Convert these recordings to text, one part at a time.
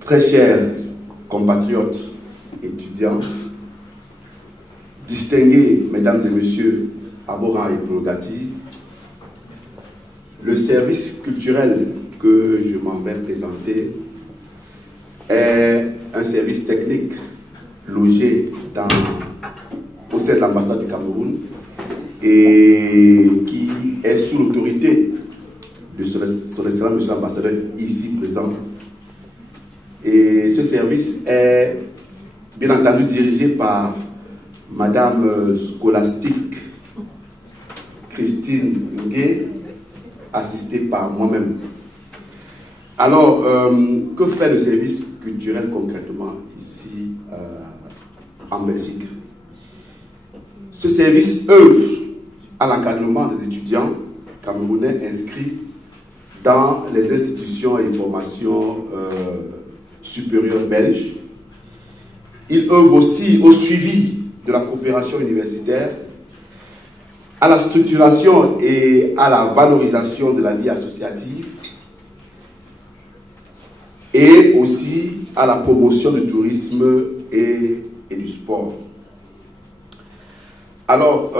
très chers compatriotes, étudiants, distingués, mesdames et messieurs, à vos rangs et prérogatives, le service culturel que je m'en vais présenter est un service technique logé au sein de l'ambassade du Cameroun et qui est sous l'autorité de son excellent monsieur l'ambassadeur ici présent. Et ce service est bien entendu dirigé par Madame Scolastique Christine Ngué, assistée par moi-même. Alors, que fait le service culturel concrètement ici en Belgique? Ce service œuvre à l'encadrement des étudiants camerounais inscrits dans les institutions et formations supérieures belges. Il œuvre aussi au suivi de la coopération universitaire, à la structuration et à la valorisation de la vie associative et aussi à la promotion du tourisme et du sport. Alors,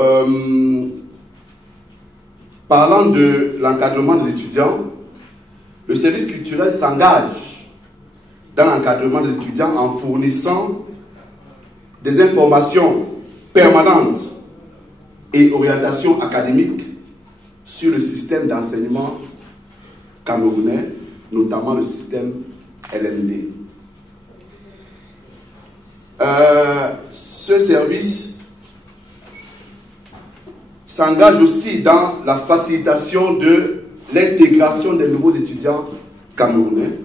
parlant de l'encadrement des étudiants, le service culturel s'engage dans l'encadrement des étudiants en fournissant des informations permanentes et orientations académiques sur le système d'enseignement camerounais, notamment le système LMD. Ce service s'engage aussi dans la facilitation de l'intégration des nouveaux étudiants camerounais,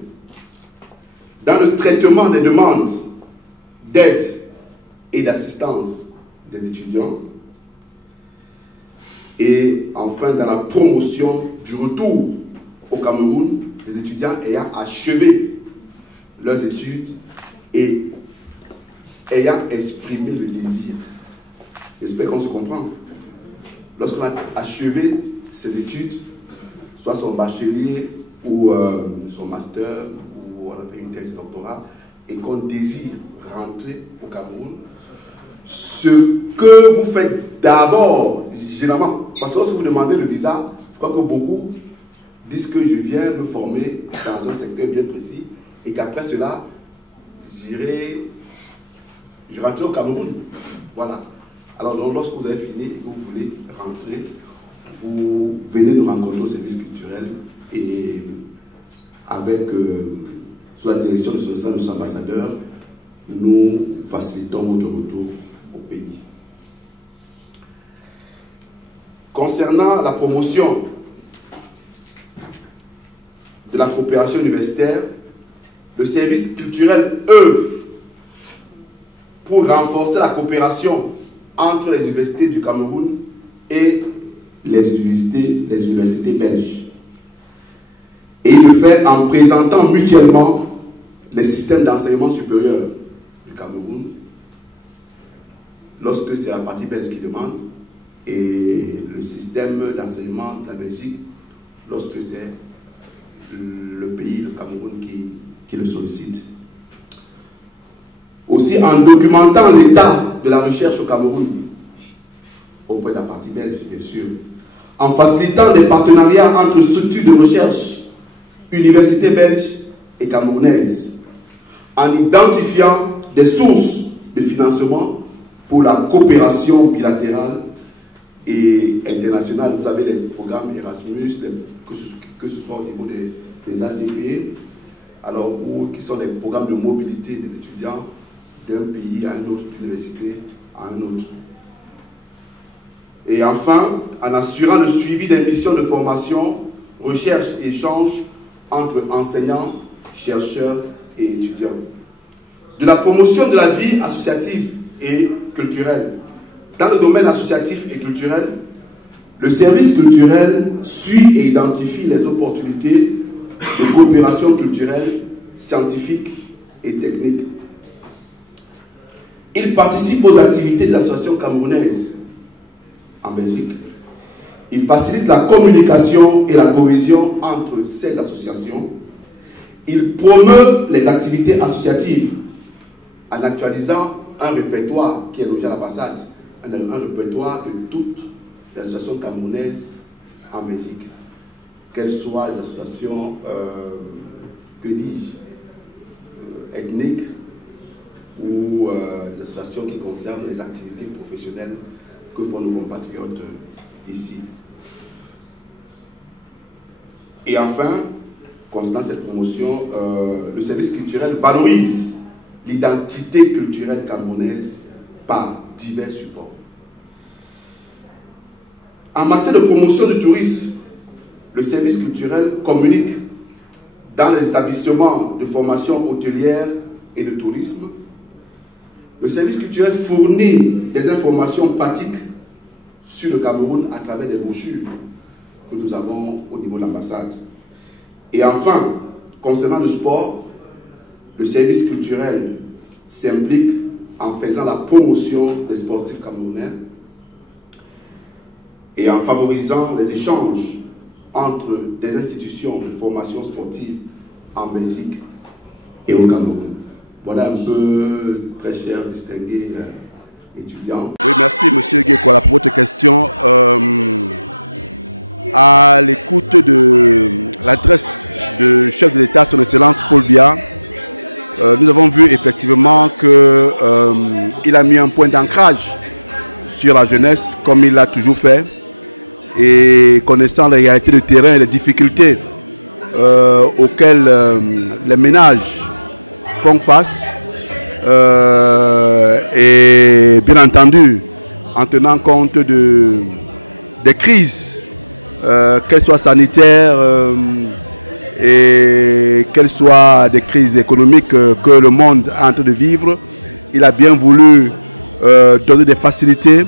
dans le traitement des demandes d'aide et d'assistance des étudiants, et enfin dans la promotion du retour au Cameroun des étudiants ayant achevé leurs études et ayant exprimé le désir. J'espère qu'on se comprend. Lorsqu'on a achevé ses études, soit son bachelier ou son master, ou on a fait une thèse de doctorat, et qu'on désire rentrer au Cameroun, ce que vous faites d'abord, généralement, parce que lorsque vous demandez le visa, je crois que beaucoup disent que je viens me former dans un secteur bien précis et qu'après cela, je rentre au Cameroun. Voilà. Alors donc, lorsque vous avez fini et que vous voulez rentrer, vous venez nous rencontrer au service culturel et avec, sous la direction de notre ambassadeur, nous facilitons votre retour au pays. Concernant la promotion de la coopération universitaire, le service culturel œuvre pour renforcer la coopération entre les universités du Cameroun et les universités belges. Et il le fait en présentant mutuellement les systèmes d'enseignement supérieur du Cameroun, lorsque c'est la partie belge qui demande, et le système d'enseignement de la Belgique, lorsque c'est le pays, le Cameroun, qui le sollicite. Aussi en documentant l'état de la recherche au Cameroun, auprès de la partie belge, bien sûr, en facilitant des partenariats entre structures de recherche, universités belges et camerounaises, en identifiant des sources de financement pour la coopération bilatérale et internationale. Vous avez des programmes Erasmus, que ce soit au niveau des ACP, alors, qui sont des programmes de mobilité des étudiants d'un pays à une autre université, à un autre. Et enfin, en assurant le suivi des missions de formation, recherche et échange entre enseignants, chercheurs et étudiants. De la promotion de la vie associative et culturelle. Dans le domaine associatif et culturel, le service culturel suit et identifie les opportunités de coopération culturelle, scientifique et technique. Il participe aux activités des associations camerounaises en Belgique. Il facilite la communication et la cohésion entre ces associations Il promeut les activités associatives en actualisant un répertoire qui est logé à l'ambassade, un répertoire de toutes les associations camerounaises en Belgique, qu'elles soient les associations, que dis-je, ethniques ou les associations qui concernent les activités professionnelles que font nos compatriotes ici. Et enfin, concernant cette promotion, le service culturel valorise l'identité culturelle camerounaise par divers supports. En matière de promotion du tourisme, le service culturel communique dans les établissements de formation hôtelière et de tourisme. Le service culturel fournit des informations pratiques sur le Cameroun à travers des brochures que nous avons au niveau de l'ambassade. Et enfin, concernant le sport, le service culturel s'implique en faisant la promotion des sportifs camerounais et en favorisant les échanges entre des institutions de formation sportive en Belgique et au Cameroun. Voilà un peu, très cher, distingué étudiant. Oui, merci M. Guékola pour votre question. À l'écoute de l'adresse du chef de l'État, son Excellence Paul Biya, nous avons vu effectivement qu'il a mis un point d'ancrage sur la jeunesse, comme il l'a toujours fait, et connaissant les réalités de terrain et les difficultés auxquelles les ménages font face, et bien entendu, en tenant compte des crises, qu'elles soient sanitaires et qu'elles soient des crises économiques que le monde est en train de vivre, il a bien voulu donner des facilités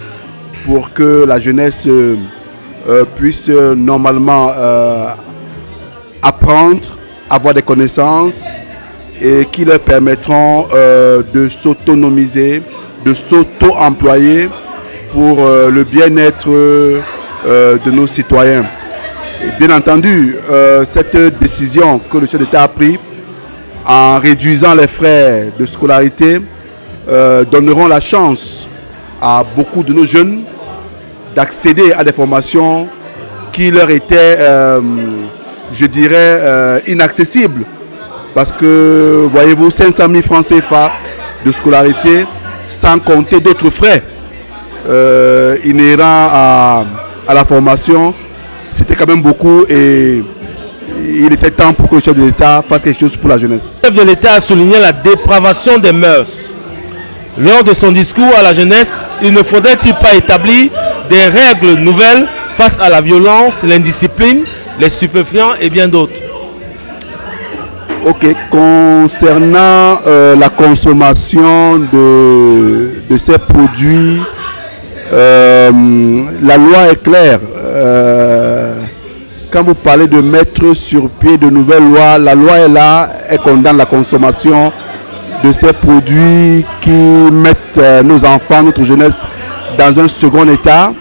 pour que la jeunesse puisse normalement apprendre, avoir des connaissances et qui leur permettront de s'autonomiser, de s'auto-employer pour le bien-être de nos citoyens. Et bien entendu, cette décision que le chef d'État a prise en réduisant les frais de scolarité donneront la chance à beaucoup de nos jeunes d'accéder à des formations qui leur étaient, je dirais, inaccessibles. Parce que, voyez-vous, 500 000 francs CFA de scolarité, sans compter d'autres frais inhérents à la formation, c'était quand même beaucoup et il était temps pour que le chef de l'État fasse quelque chose pour la jeunesse. Le chef de l'État a souligné la dépravation des mœurs. Lors de son discours à la jeunesse, il ne faudrait-il pas établir des règles nouvelles face à la violence, l'indiscipline, les stupéfiants et bien d'autres? Ok, concernant la consommation de ces produits, la loi est claire. Quand vous parlez de mettre sur pied de nouvelles lois, la loi est là, elle condamne la consommation de ces produits qui mettent nos enfants, notre jeunesse dans un second état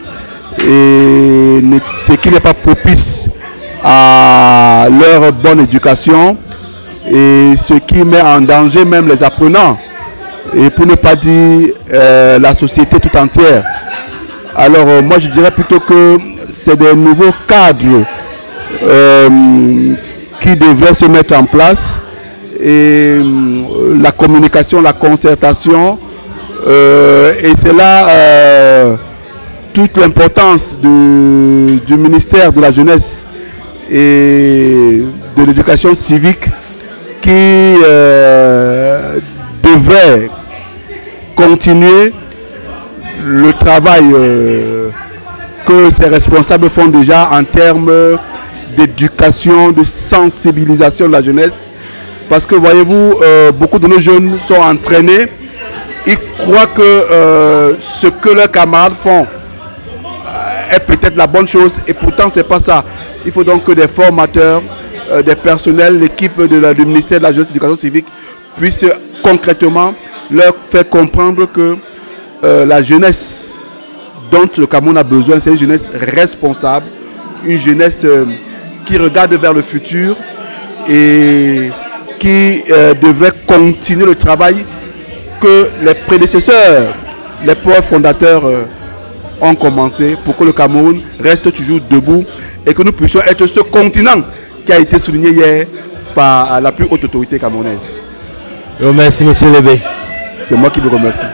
et ce qui n'est pas propice à leur bonne éducation et ce qui met en danger même les apprenants et pour ne pas dire la société tout entière. Alors moi je dirais plutôt que c'est des nouveaux cadres qui devraient se mettre en place et la communication, la concertation et c'est là toute l'importance du ministère de la jeunesse et de l'éducation civique qui devrait continuer le travail que ces responsables font déjà en termes d'éducation, de sensibilisation de la jeunesse. Parce que voyez-vous, beaucoup de nos jeunes sont entraînés, ils croient que ce que leurs camarades font est peut-être la bonne chose et pourtant ce n'est pas ça. Il faut donc que des formateurs, des personnels, l'équipe du ministère de la Jeunesse et de l'Éducation civique puissent concrètement leur faire comprendre que la jeunesse dont le Cameroun a besoin, c'est une jeunesse responsable, une jeunesse qui regarde vers le futur et qui devrait continuer le travail que les prédécesseurs, les pères fondateurs ont commencé pour que le Cameroun reste toujours debout et que nous puissions être ce continent qui a été souligné hier par la plus haute autorité camerounaise. Merci, monsieur Lébé. C'est moi qui vous remercie.